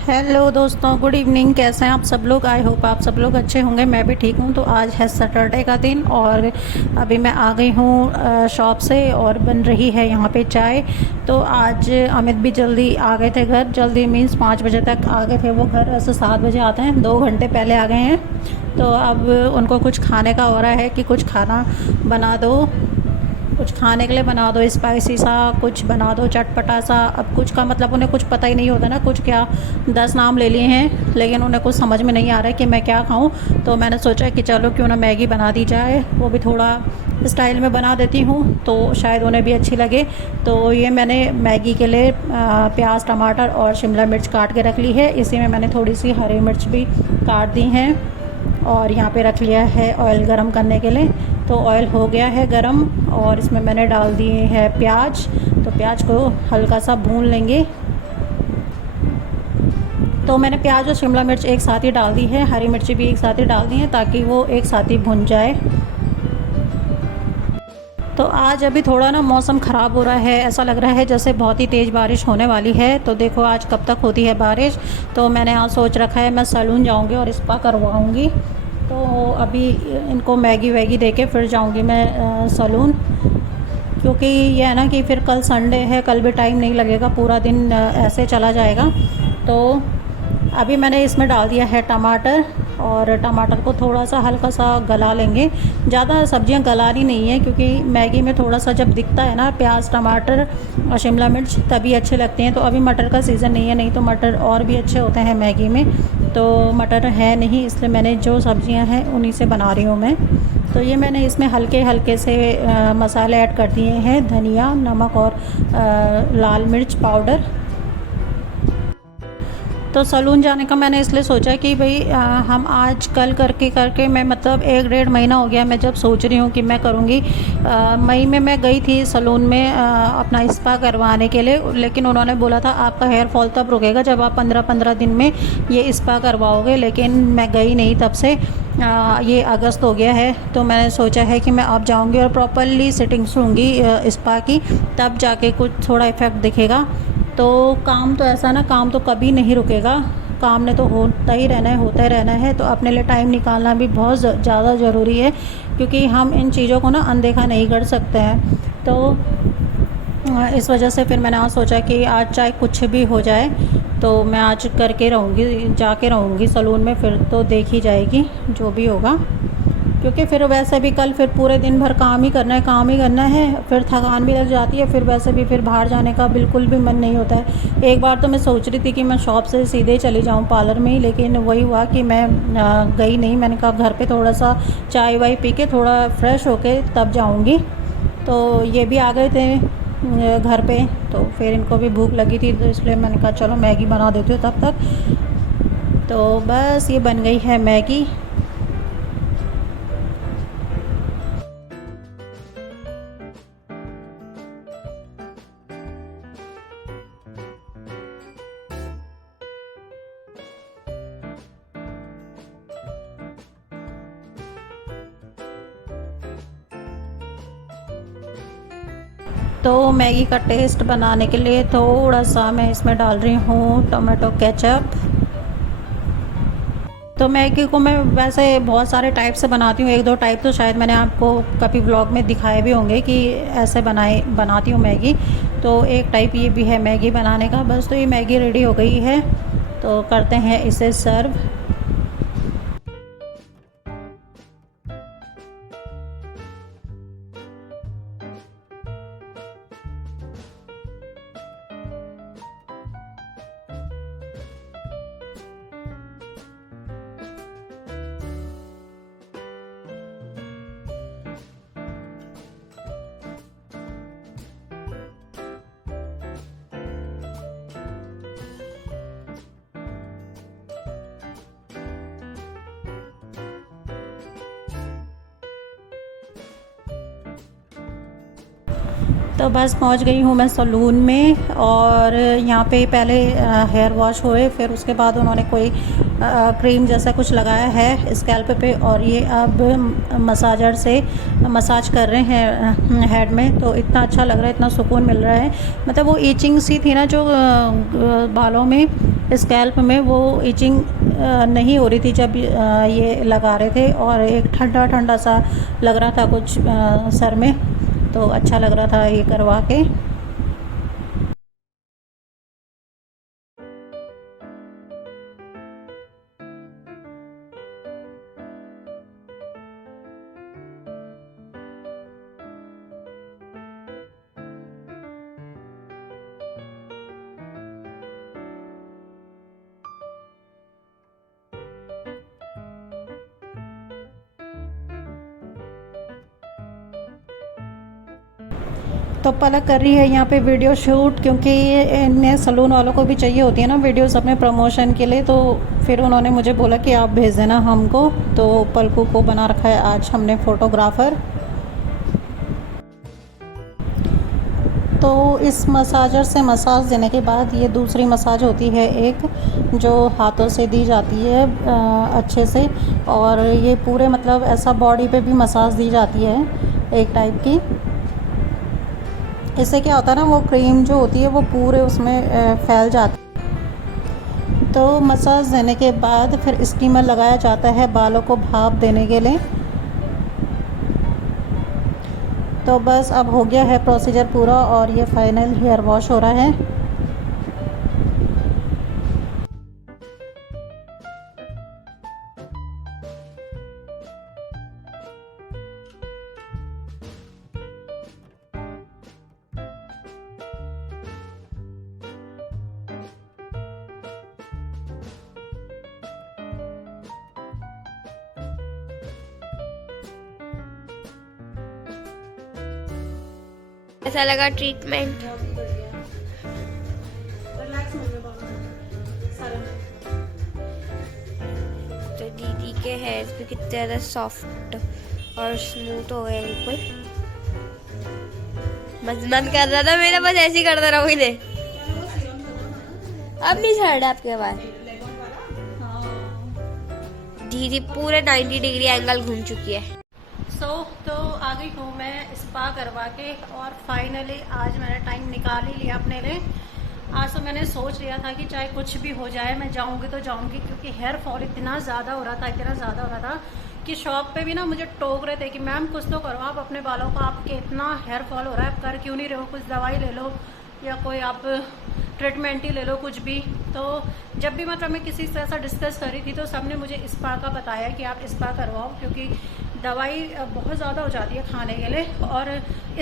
Hello दोस्तों, good evening. कैसे हैं आप सब लोग? आई होप आप सब लोग अच्छे होंगे। मैं भी ठीक हूँ। तो आज है सैटरडे का दिन और अभी मैं आ गई हूँ शॉप से और बन रही है यहाँ पे चाय। तो आज अमित भी जल्दी आ गए थे घर। जल्दी मीन्स 5 बजे तक आ गए थे वो घर। ऐसे 7 बजे आते हैं, 2 घंटे पहले आ गए हैं। तो अब उनको कुछ खाने का हो रहा है कि कुछ खाना बना दो, कुछ खाने के लिए बना दो, स्पाइसी सा कुछ बना दो, चटपटा सा। अब कुछ का मतलब उन्हें कुछ पता ही नहीं होता ना, कुछ क्या 10 नाम ले लिए हैं, लेकिन उन्हें कुछ समझ में नहीं आ रहा है कि मैं क्या खाऊं। तो मैंने सोचा कि चलो क्यों ना मैगी बना दी जाए, वो भी थोड़ा स्टाइल में बना देती हूँ तो शायद उन्हें भी अच्छी लगे। तो ये मैंने मैगी के लिए प्याज, टमाटर और शिमला मिर्च काट के रख ली है। इसी में मैंने थोड़ी सी हरी मिर्च भी काट दी हैं और यहाँ पे रख लिया है ऑयल गरम करने के लिए। तो ऑयल हो गया है गरम और इसमें मैंने डाल दिए है प्याज। तो प्याज को हल्का सा भून लेंगे। तो मैंने प्याज और शिमला मिर्च एक साथ ही डाल दी है, हरी मिर्ची भी एक साथ ही डाल दी है ताकि वो एक साथ ही भुन जाए। तो आज अभी थोड़ा ना मौसम ख़राब हो रहा है, ऐसा लग रहा है जैसे बहुत ही तेज़ बारिश होने वाली है। तो देखो आज कब तक होती है बारिश। तो मैंने आज सोच रखा है मैं सैलून जाऊंगी और स्पा करवाऊंगी। तो अभी इनको मैगी वैगी दे के फिर जाऊंगी मैं सैलून, क्योंकि ये है ना कि फिर कल संडे है, कल भी टाइम नहीं लगेगा, पूरा दिन ऐसे चला जाएगा। तो अभी मैंने इसमें डाल दिया है टमाटर और टमाटर को थोड़ा सा हल्का सा गला लेंगे। ज़्यादा सब्जियां गलानी नहीं है क्योंकि मैगी में थोड़ा सा जब दिखता है ना प्याज, टमाटर और शिमला मिर्च तभी अच्छे लगते हैं। तो अभी मटर का सीज़न नहीं है, नहीं तो मटर और भी अच्छे होते हैं मैगी में। तो मटर है नहीं, इसलिए मैंने जो सब्जियां हैं उन्हीं से बना रही हूँ मैं। तो ये मैंने इसमें हल्के हल्के से मसाले ऐड कर दिए हैं, धनिया, नमक और लाल मिर्च पाउडर। तो सैलून जाने का मैंने इसलिए सोचा कि भाई हम आज कल करके करके मैं मतलब 1 डेढ़ महीना हो गया मैं जब सोच रही हूँ कि मैं करूँगी। मई में मैं गई थी सैलून में अपना स्पा करवाने के लिए, लेकिन उन्होंने बोला था आपका हेयर फॉल तब रुकेगा जब आप 15-15 दिन में ये स्पा करवाओगे। लेकिन मैं गई नहीं तब से। ये अगस्त हो गया है। तो मैंने सोचा है कि मैं अब जाऊँगी और प्रॉपरली सिटिंग्स लूँगी स्पा की, तब जाके कुछ थोड़ा इफ़ेक्ट दिखेगा। तो काम तो ऐसा ना, काम तो कभी नहीं रुकेगा, काम ने तो होता ही रहना है, होता ही रहना है। तो अपने लिए टाइम निकालना भी बहुत ज़्यादा ज़रूरी है, क्योंकि हम इन चीज़ों को ना अनदेखा नहीं कर सकते हैं। तो इस वजह से फिर मैंने आज सोचा कि आज चाहे कुछ भी हो जाए तो मैं आज करके रहूँगी, जाके रहूँगी सैलून में। फिर तो देखी जाएगी जो भी होगा, क्योंकि फिर वैसे भी कल फिर पूरे दिन भर काम ही करना है, काम ही करना है, फिर थकान भी लग जाती है। फिर वैसे भी फिर बाहर जाने का बिल्कुल भी मन नहीं होता है। एक बार तो मैं सोच रही थी कि मैं शॉप से सीधे चली जाऊं पार्लर में ही, लेकिन वही हुआ कि मैं गई नहीं। मैंने कहा घर पे थोड़ा सा चाय वाय पी के थोड़ा फ्रेश होके तब जाऊंगी। तो ये भी आ गए थे घर पे, तो फिर इनको भी भूख लगी थी, तो इसलिए मैंने कहा चलो मैगी बना देती हूँ तब तक। तो बस ये बन गई है मैगी। तो मैगी का टेस्ट बनाने के लिए थोड़ा सा मैं इसमें डाल रही हूँ टोमेटो केचप। तो मैगी को मैं वैसे बहुत सारे टाइप से बनाती हूँ, 1-2 टाइप तो शायद मैंने आपको कभी व्लॉग में दिखाए भी होंगे कि ऐसे बनाती हूँ मैगी। तो एक टाइप ये भी है मैगी बनाने का। बस तो ये मैगी रेडी हो गई है, तो करते हैं इसे सर्व। तो बस पहुंच गई हूँ मैं सैलून में। और यहाँ पे पहले हेयर वॉश हुए, फिर उसके बाद उन्होंने कोई क्रीम जैसा कुछ लगाया है स्कैल्प पे और ये अब मसाजर से मसाज कर रहे हैं हेड में। तो इतना अच्छा लग रहा है, इतना सुकून मिल रहा है। मतलब वो ईचिंग सी थी ना जो बालों में, स्कैल्प में, वो ईचिंग नहीं हो रही थी जब ये लगा रहे थे। और एक ठंडा ठंडा सा लग रहा था कुछ सर में, तो अच्छा लग रहा था ये करवा के। तो पलक कर रही है यहाँ पे वीडियो शूट, क्योंकि इन्हें सलून वालों को भी चाहिए होती है ना वीडियोस अपने प्रमोशन के लिए। तो फिर उन्होंने मुझे बोला कि आप भेज देना हमको, तो पलकू को बना रखा है आज हमने फ़ोटोग्राफ़र। तो इस मसाजर से मसाज देने के बाद ये दूसरी मसाज होती है एक, जो हाथों से दी जाती है अच्छे से। और ये पूरे मतलब ऐसा बॉडी पे भी मसाज दी जाती है एक टाइप की। इससे क्या होता है ना, वो क्रीम जो होती है वो पूरे उसमें फैल जाती है। तो मसाज देने के बाद फिर स्टीमर लगाया जाता है बालों को भाप देने के लिए। तो बस अब हो गया है प्रोसीजर पूरा और ये फाइनल हेयर वॉश हो रहा है। ऐसा लगा ट्रीटमेंट? तो दीदी के हेयर्स भी कितने ज़्यादा सॉफ्ट और स्मूथ हो गए बिल्कुल। मन कर रहा था मेरा बस ऐसे ही करता रहो इन्हें। अब नहीं झड़ रहा आपके बाद? दीदी पूरे 90 डिग्री एंगल घूम चुकी है। तो आ गई हूँ मैं स्पा करवा के, और फाइनली आज मैंने टाइम निकाल ही लिया अपने लिए। आज तो मैंने सोच लिया था कि चाहे कुछ भी हो जाए मैं जाऊँगी तो जाऊँगी, क्योंकि हेयर फॉल इतना ज़्यादा हो रहा था, इतना ज़्यादा हो रहा था कि शॉप पे भी ना मुझे टोक रहे थे कि मैम कुछ तो करो आप अपने बालों का, आपके इतना हेयर फॉल हो रहा है, आप कर क्यों नहीं रहे हो, कुछ दवाई ले लो या कोई आप ट्रीटमेंट ही ले लो कुछ भी। तो जब भी मतलब मैं किसी से ऐसा डिस्कस कर रही थी तो सबने मुझे स्पा का बताया कि आप स्पा करवाओ, क्योंकि दवाई बहुत ज़्यादा हो जाती है खाने के लिए, और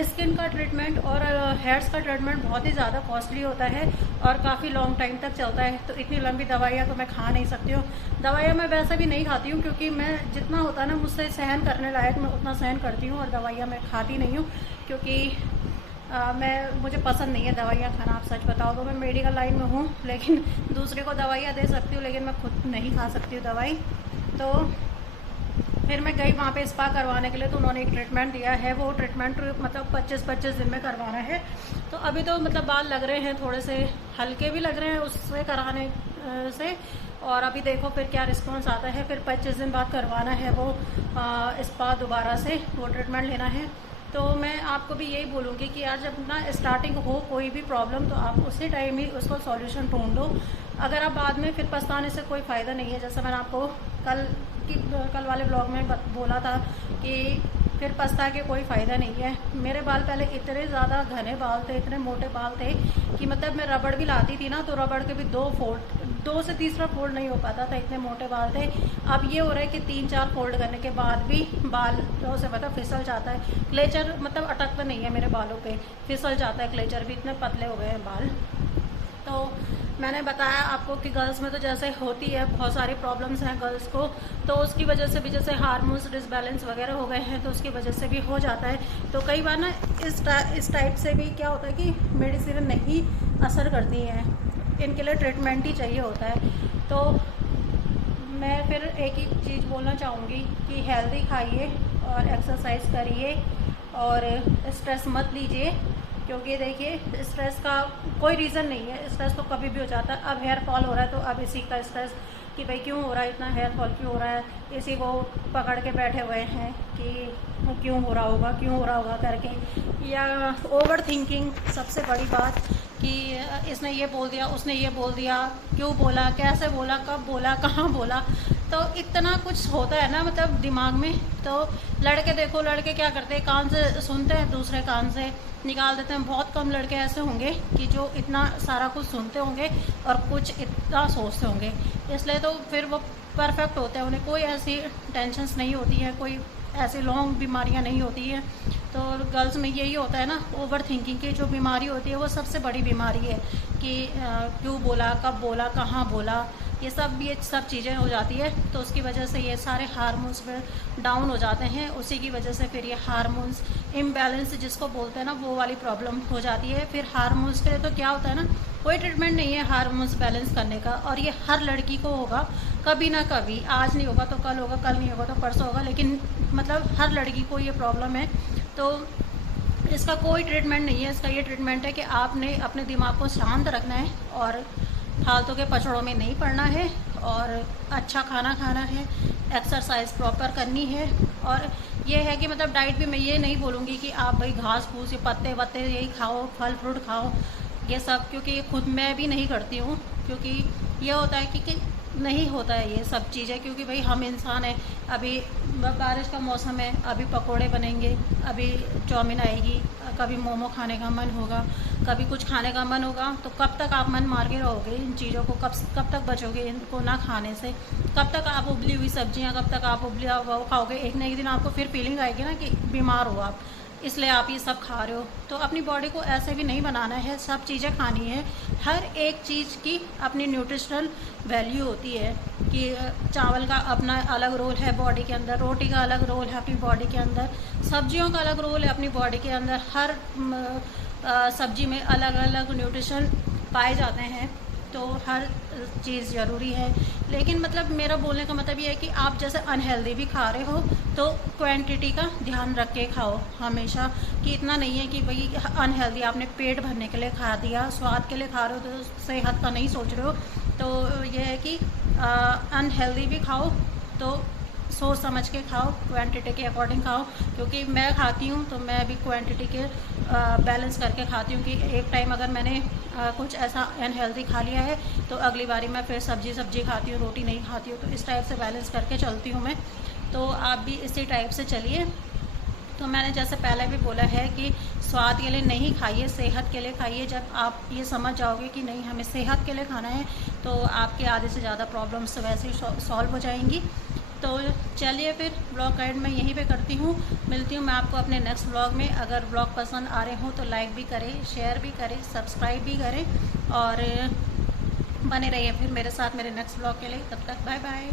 स्किन का ट्रीटमेंट और हेयर्स का ट्रीटमेंट बहुत ही ज़्यादा कॉस्टली होता है और काफ़ी लॉन्ग टाइम तक चलता है। तो इतनी लंबी दवाइयाँ तो मैं खा नहीं सकती हूँ। दवाइयाँ मैं वैसे भी नहीं खाती हूँ, क्योंकि मैं जितना होता है ना मुझसे सहन करने लायक मैं उतना सहन करती हूँ, और दवाइयाँ मैं खाती नहीं हूँ, क्योंकि मुझे पसंद नहीं है दवाइयाँ खाना। आप सच बताओ तो मैं मेडिकल लाइन में हूँ, लेकिन दूसरे को दवाइयाँ दे सकती हूँ, लेकिन मैं खुद नहीं खा सकती हूँ दवाई। तो फिर मैं गई वहाँ पे स्पा करवाने के लिए, तो उन्होंने एक ट्रीटमेंट दिया है। वो ट्रीटमेंट मतलब 25-25 दिन में करवाना है। तो अभी तो मतलब बाल लग रहे हैं, थोड़े से हल्के भी लग रहे हैं उससे कराने से, और अभी देखो फिर क्या रिस्पॉन्स आता है। फिर 25 दिन बाद करवाना है वो स्पा दोबारा से, वो ट्रीटमेंट लेना है। तो मैं आपको भी यही बोलूँगी कि यार जब ना स्टार्टिंग हो कोई भी प्रॉब्लम, तो आप उसी टाइम ही उसको सॉल्यूशन ढूंढो। अगर आप बाद में फिर पछताने से कोई फ़ायदा नहीं है। जैसा मैंने आपको कल वाले ब्लॉग में बोला था कि फिर पछता के कोई फ़ायदा नहीं है। मेरे बाल पहले इतने ज़्यादा घने बाल थे, इतने मोटे बाल थे कि मतलब मैं रबड़ भी लाती थी ना, तो रबड़ के भी 2 से तीसरा फोल्ड नहीं हो पाता था, इतने मोटे बाल थे। अब ये हो रहा है कि 3-4 फोल्ड करने के बाद भी बाल जो से मतलब फिसल जाता है। क्लेचर मतलब अटकता नहीं है मेरे बालों पे, फिसल जाता है क्लेचर भी, इतने पतले हो गए हैं बाल। तो मैंने बताया आपको कि गर्ल्स में तो जैसे होती है, बहुत सारी प्रॉब्लम्स हैं गर्ल्स को, तो उसकी वजह से भी जैसे हार्मोन्स डिसबैलेंस वगैरह हो गए हैं, तो उसकी वजह से भी हो जाता है। तो कई बार ना इस टाइप से भी क्या होता है कि मेडिसिन नहीं असर करती हैं, इनके लिए ट्रीटमेंट ही चाहिए होता है। तो मैं फिर एक ही चीज़ बोलना चाहूँगी कि हेल्दी खाइए और एक्सरसाइज करिए और स्ट्रेस मत लीजिए, क्योंकि देखिए स्ट्रेस का कोई रीज़न नहीं है, स्ट्रेस तो कभी भी हो जाता है। अब हेयर फॉल हो रहा है तो अब इसी का स्ट्रेस कि भाई क्यों हो रहा है, इतना हेयर फॉल क्यों हो रहा है, इसी को पकड़ के बैठे हुए हैं कि क्यों हो रहा होगा करके। या ओवर थिंकिंग, सबसे बड़ी बात कि इसने ये बोल दिया, उसने ये बोल दिया, क्यों बोला, कैसे बोला, कब बोला, कहाँ बोला, तो इतना कुछ होता है ना मतलब दिमाग में। तो लड़के देखो, लड़के क्या करते हैं, कान से सुनते हैं, दूसरे कान से निकाल देते हैं। बहुत कम लड़के ऐसे होंगे कि जो इतना सारा कुछ सुनते होंगे और कुछ इतना सोचते होंगे। इसलिए तो फिर वो परफेक्ट होते हैं, उन्हें कोई ऐसी टेंशन्स नहीं होती है, कोई ऐसी लॉन्ग बीमारियां नहीं होती हैं। तो गर्ल्स में यही होता है ना, ओवर थिंकिंग की जो बीमारी होती है वो सबसे बड़ी बीमारी है कि क्यों बोला, कब बोला, कहाँ बोला, ये सब चीज़ें हो जाती है। तो उसकी वजह से ये सारे हार्मोन्स फिर डाउन हो जाते हैं, उसी की वजह से फिर ये हार्मोन्स इम्बैलेंस जिसको बोलते हैं ना, वो वाली प्रॉब्लम हो जाती है। फिर हार्मोन्स के लिए तो क्या होता है ना, कोई ट्रीटमेंट नहीं है हार्मोन्स बैलेंस करने का, और ये हर लड़की को होगा कभी ना कभी। आज नहीं होगा तो कल होगा, कल नहीं होगा तो परसों होगा, लेकिन मतलब हर लड़की को ये प्रॉब्लम है। तो इसका कोई ट्रीटमेंट नहीं है। इसका ये ट्रीटमेंट है कि आपने अपने दिमाग को शांत रखना है और फालतू के पछड़ों में नहीं पड़ना है, और अच्छा खाना खाना है, एक्सरसाइज प्रॉपर करनी है। और ये है कि मतलब डाइट भी मैं ये नहीं बोलूँगी कि आप भाई घास फूस या पत्ते वत्ते यही खाओ, फल फ्रूट खाओ, ये सब, क्योंकि खुद मैं भी नहीं करती हूँ। क्योंकि ये होता है कि नहीं होता है ये सब चीज़ें, क्योंकि भाई हम इंसान हैं। अभी बारिश का मौसम है, अभी पकोड़े बनेंगे, अभी चाउमीन आएगी, कभी मोमो खाने का मन होगा, कभी कुछ खाने का मन होगा। तो कब तक आप मन मार के रहोगे इन चीज़ों को, कब तक बचोगे इनको ना खाने से? कब तक आप उबली हुई सब्जियां, कब तक आप उबला वो खाओगे? एक ना एक दिन आपको फिर फीलिंग आएगी ना कि बीमार हो आप, इसलिए आप ये सब खा रहे हो। तो अपनी बॉडी को ऐसे भी नहीं बनाना है, सब चीज़ें खानी है। हर एक चीज़ की अपनी न्यूट्रिशनल वैल्यू होती है कि चावल का अपना अलग रोल है बॉडी के अंदर, रोटी का अलग रोल है अपनी बॉडी के अंदर, सब्जियों का अलग रोल है अपनी बॉडी के अंदर। हर सब्जी में अलग अलग न्यूट्रिशन पाए जाते हैं, तो हर चीज़ ज़रूरी है। लेकिन मतलब मेरा बोलने का मतलब ये है कि आप जैसे अनहेल्दी भी खा रहे हो तो क्वांटिटी का ध्यान रख के खाओ हमेशा, कि इतना नहीं है कि भाई अनहेल्दी आपने पेट भरने के लिए खा दिया, स्वाद के लिए खा रहे हो, तो सेहत का नहीं सोच रहे हो। तो ये है कि अनहेल्दी भी खाओ तो सोच समझ के खाओ, क्वांटिटी के अकॉर्डिंग खाओ। क्योंकि मैं खाती हूँ तो मैं भी क्वांटिटी के बैलेंस करके खाती हूँ कि एक टाइम अगर मैंने कुछ ऐसा अनहेल्दी खा लिया है तो अगली बारी मैं फिर सब्जी खाती हूँ, रोटी नहीं खाती हूँ। तो इस टाइप से बैलेंस करके चलती हूँ मैं। तो आप भी इसी टाइप से चलिए। तो मैंने जैसे पहले भी बोला है कि स्वाद के लिए नहीं खाइए, सेहत के लिए खाइए। जब आप ये समझ जाओगे कि नहीं हमें सेहत के लिए खाना है, तो आपके आधे से ज़्यादा प्रॉब्लम्स वैसे ही सॉल्व हो जाएंगी। तो चलिए फिर ब्लॉग गाइड मैं यहीं पे करती हूँ, मिलती हूँ मैं आपको अपने नेक्स्ट ब्लॉग में। अगर ब्लॉग पसंद आ रहे हो तो लाइक भी करें, शेयर भी करें, सब्सक्राइब भी करें, और बने रहिए फिर मेरे साथ मेरे नेक्स्ट ब्लॉग के लिए। तब तक बाय बाय।